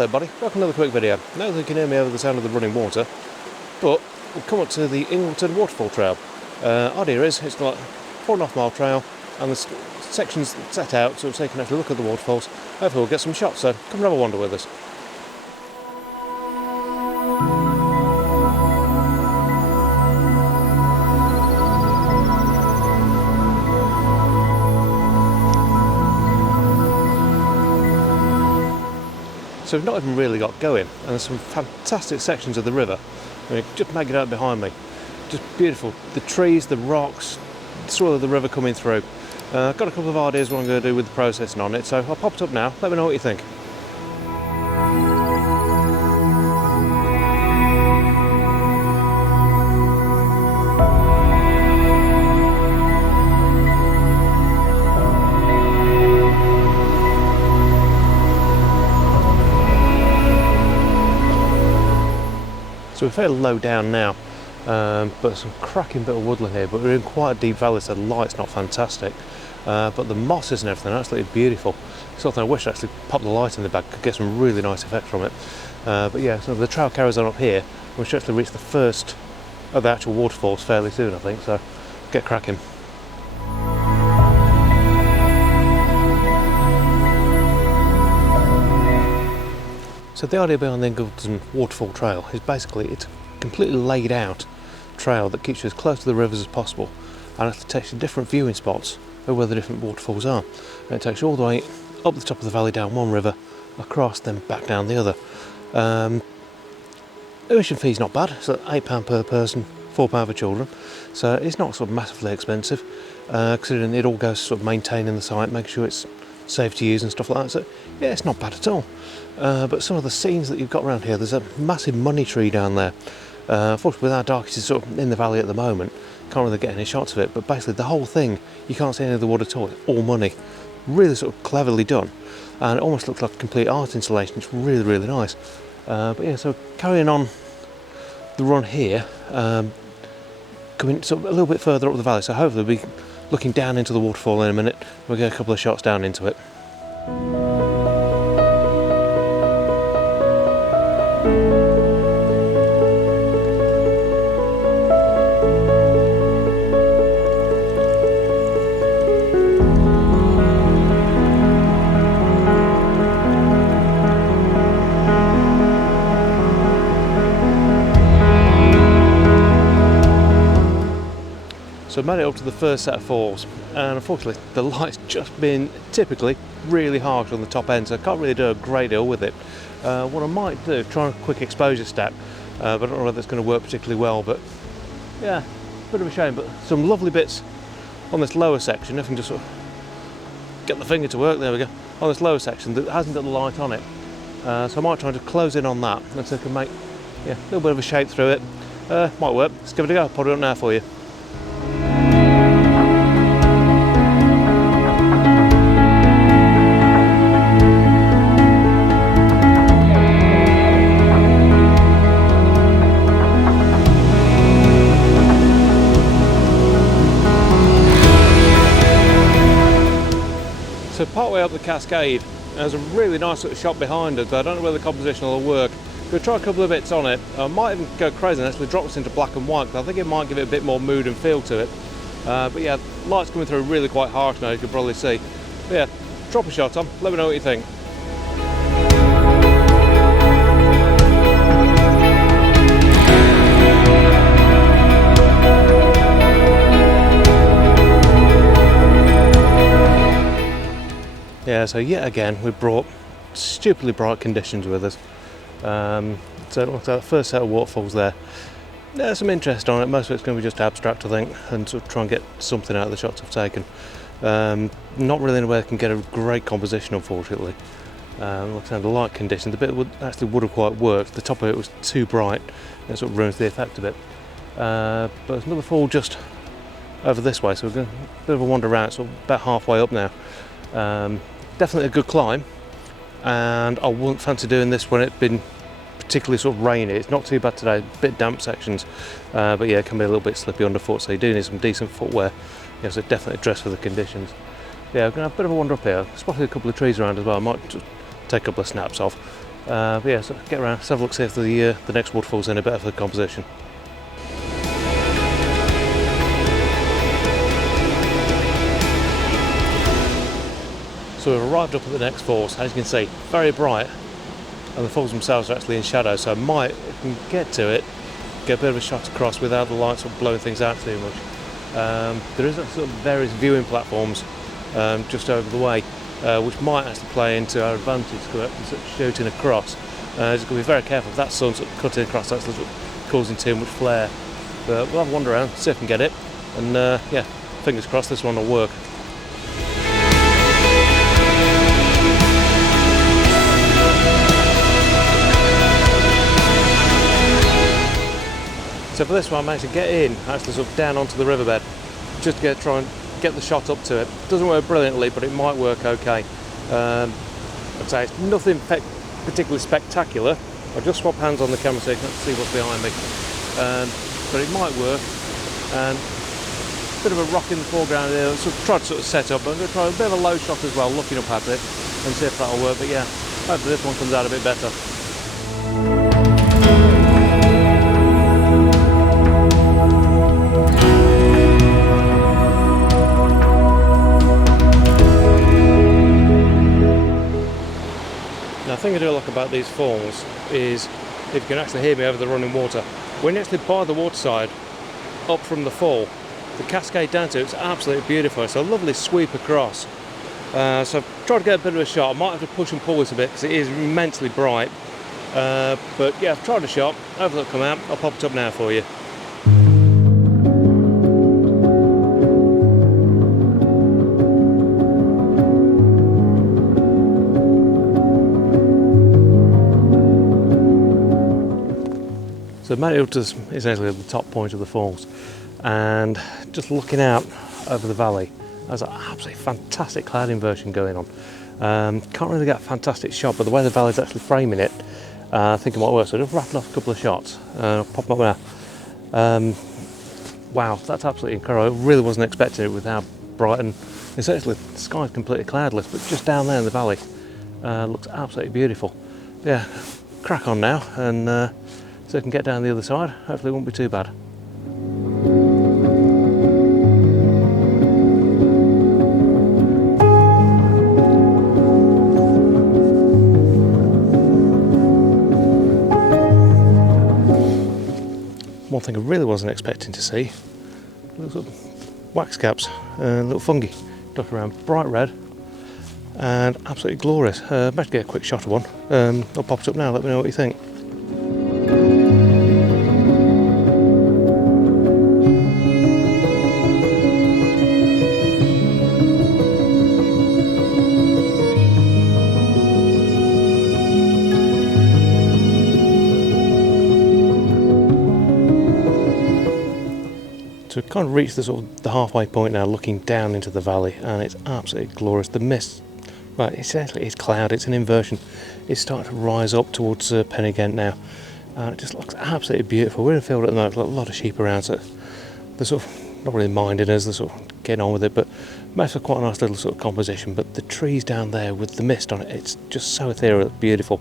Hello everybody, back another quick video. Now that you can hear me over the sound of the running water, but we've come up to the Ingleton Waterfall trail. Idea is, it's like 4.5 mile trail and the sections set out so you can actually look at the waterfalls. Hopefully we'll get some shots, so come and have a wander with us. So we've not even really got going, and there's some fantastic sections of the river. I mean, just make it out behind me. Just beautiful. The trees, the rocks, the swirl of the river coming through. I've got a couple of ideas what I'm going to do with the processing on it, so I'll pop it up now. Let me know what you think. So we're fairly low down now, but some cracking bit of woodland here, but we're in quite a deep valley, so the light's not fantastic. But the mosses and everything are absolutely beautiful. Something I wish I actually popped the light in the back, could get some really nice effect from it. But yeah, so the trail carries on up here. We should actually reach the first of the actual waterfalls fairly soon, I think, so get cracking. So the idea behind the Ingleton Waterfall trail is basically it's a completely laid out trail that keeps you as close to the rivers as possible, and it takes you to different viewing spots of where the different waterfalls are. And it takes you all the way up the top of the valley down one river, across, then back down the other. Admission fee's not bad, so £8 per person, £4 for children, so it's not sort of massively expensive, considering it all goes sort of maintaining the site, making sure it's safe to use and stuff like that. So yeah, it's not bad at all. But some of the scenes that you've got around here, there's a massive money tree down there. Unfortunately, with how dark it is sort of in the valley at the moment, can't really get any shots of it, but basically the whole thing, you can't see any of the wood at all. It's all money. Really sort of cleverly done, and it almost looks like a complete art installation. It's really, really nice. But yeah, so carrying on the run here, coming sort of a little bit further up the valley, so hopefully we'll be looking down into the waterfall in a minute. We'll get a couple of shots down into it. So I made it up to the first set of falls, and unfortunately the light's just been typically really harsh on the top end, so I can't really do a great deal with it. What I might do, try a quick exposure step, but I don't know whether it's going to work particularly well, but yeah, bit of a shame. But some lovely bits on this lower section, if I can just sort of get the finger to work, there we go, on this lower section that hasn't got the light on it. So I might try to close in on that, and so I can make a little bit of a shape through it. Might work. Let's give it a go. I'll put it up now for you. So partway up the cascade, there's a really nice sort of shot behind us, but I don't know whether the composition will work. We'll try a couple of bits on it. I might even go crazy and actually drop this into black and white, because I think it might give it a bit more mood and feel to it. But yeah, light's coming through really quite harsh now, you can probably see. But yeah, drop a shot on, let me know what you think. Yeah, so yet again we brought stupidly bright conditions with us. So it looks like the first set of waterfalls there. There's some interest on it. Most of it's going to be just abstract, I think, and sort of try and get something out of the shots I've taken. Not really anywhere I can get a great composition, unfortunately. Looks like the light conditions, the bit would have quite worked. The top of it was too bright, and it sort of ruins the effect a bit. But there's another fall just over this way, so we're going to a bit of a wander around. Sort of about halfway up now. Definitely a good climb, and I wouldn't fancy doing this when it's been particularly sort of rainy. It's not too bad today, a bit damp sections, but yeah, it can be a little bit slippy underfoot, so you do need some decent footwear. Yeah, so definitely dress for the conditions. Yeah, I'm going to have a bit of a wander up here. Spotted a couple of trees around as well. I might just take a couple of snaps off. But yeah, so get around, let's have a look, see if the next waterfall's in a bit of the composition. So we've arrived up at the next falls. As you can see, very bright, and the falls themselves are actually in shadow, so I might, if we can get to it, get a bit of a shot across without the lights sort of blowing things out too much. There is sort of various viewing platforms just over the way, which might actually play into our advantage because we're sort of shooting across. Just got to be very careful if that sun's sort of cutting across, that's sort of causing too much flare. But we'll have a wander around, see if we can get it, and yeah, fingers crossed this one will work. So for this one, I managed to get in, actually sort of down onto the riverbed, just to try and get the shot up to it. Doesn't work brilliantly, but it might work okay. I'd say it's nothing particularly spectacular. I'll just swap hands on the camera so you can see what's behind me. But it might work. And a bit of a rock in the foreground here. So tried to sort of set up. I'm going to try a bit of a low shot as well, looking up at it, and see if that'll work. But yeah, hopefully this one comes out a bit better. The thing I do like about these falls is if you can actually hear me over the running water. When you're actually by the waterside, up from the fall, the cascade down to it's absolutely beautiful. It's a lovely sweep across. So I've tried to get a bit of a shot. I might have to push and pull this a bit because it is immensely bright. But yeah, I've tried a shot. Hopefully it'll come out. I'll pop it up now for you. So Mount Iltus is actually at the top point of the falls, and just looking out over the valley, there's an absolutely fantastic cloud inversion going on. Can't really get a fantastic shot, but the way the valley's actually framing it, I think it might work. So I've just rattled off a couple of shots. I'll pop them up now. Wow, that's absolutely incredible. I really wasn't expecting it with how bright, and it's actually, the sky's completely cloudless, but just down there in the valley, looks absolutely beautiful. Yeah, crack on now, and so I can get down the other side. Hopefully it won't be too bad. One thing I really wasn't expecting to see, little wax caps and little fungi dotted around, bright red and absolutely glorious. I managed to get a quick shot of one. I'll pop it up now, let me know what you think. So we've kind of reached the halfway point now, looking down into the valley, and it's absolutely glorious. The mist, right, it's cloud, it's an inversion. It's starting to rise up towards Pen now, and it just looks absolutely beautiful. We're in a field at the moment, a lot of sheep around, so they're sort of not really minding us, they're sort of getting on with it, but makes for quite a nice little sort of composition. But the trees down there with the mist on it, it's just so ethereal, beautiful.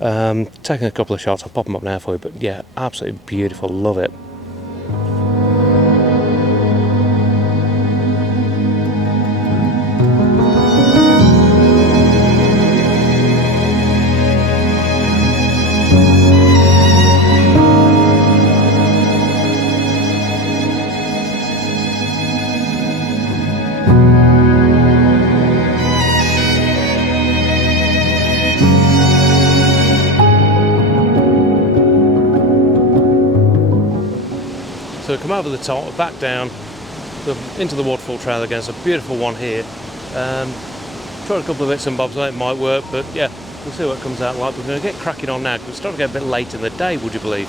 Taking a couple of shots, I'll pop them up now for you, but yeah, absolutely beautiful, love it. So we come over the top, back down, into the waterfall trail again. It's a beautiful one here. Tried a couple of bits and bobs, it might work, but yeah, we'll see what it comes out like. We're going to get cracking on now because it's starting to get a bit late in the day, would you believe?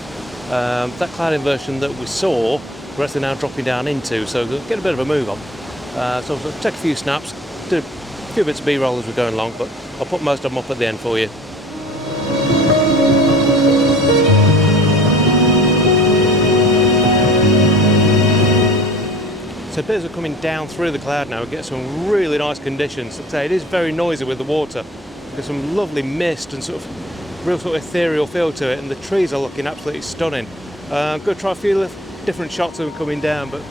That cloud inversion that we saw, we're actually now dropping down into, so we'll get a bit of a move on. So I'll take a few snaps, do a few bits of B-roll as we're going along, but I'll put most of them up at the end for you. So bits are coming down through the cloud now. We get some really nice conditions. Like I say, it is very noisy with the water. There's some lovely mist and sort of real sort of ethereal feel to it, and the trees are looking absolutely stunning. I'm going to try a few different shots of them coming down, but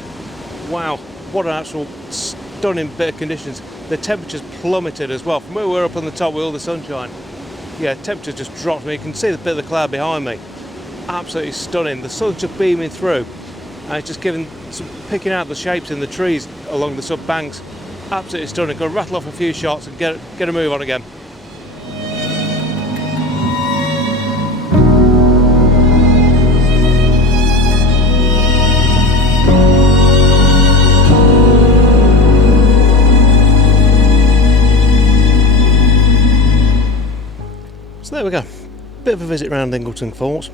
wow, what an actual stunning bit of conditions. The temperature's plummeted as well. From where we're up on the top with all the sunshine, yeah, temperature just dropped me. You can see the bit of the cloud behind me. Absolutely stunning. The sun's just beaming through, and it's just picking out the shapes in the trees along the sub banks. Absolutely stunning. Going to rattle off a few shots and get a move on again. So there we go, bit of a visit around Ingleton Falls.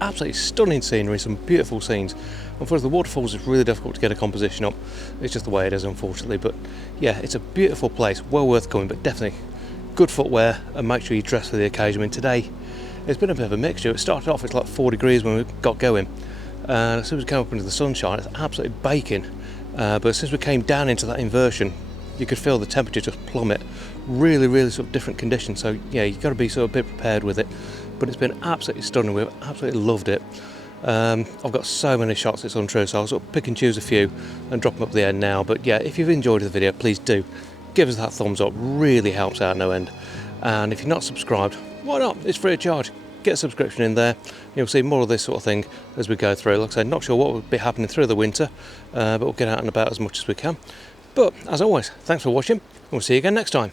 Absolutely stunning scenery, some beautiful scenes. Unfortunately the waterfalls is really difficult to get a composition up, it's just the way it is unfortunately, but yeah, it's a beautiful place, well worth coming, but definitely good footwear and make sure you dress for the occasion. I mean today it's been a bit of a mixture. It started off, it's like 4 degrees when we got going, and as soon as we came up into the sunshine it's absolutely baking, but as soon as we came down into that inversion you could feel the temperature just plummet. Really sort of different conditions, so yeah, you've got to be sort of a bit prepared with it, but it's been absolutely stunning. We've absolutely loved it. I've got so many shots it's untrue, so I'll sort of pick and choose a few and drop them up at the end now, but yeah, if you've enjoyed the video please do give us that thumbs up, really helps out no end. And if you're not subscribed, why not? It's free of charge. Get a subscription in there, you'll see more of this sort of thing as we go through. Like I said, not sure what will be happening through the winter, but we'll get out and about as much as we can. But as always, thanks for watching, and we'll see you again next time.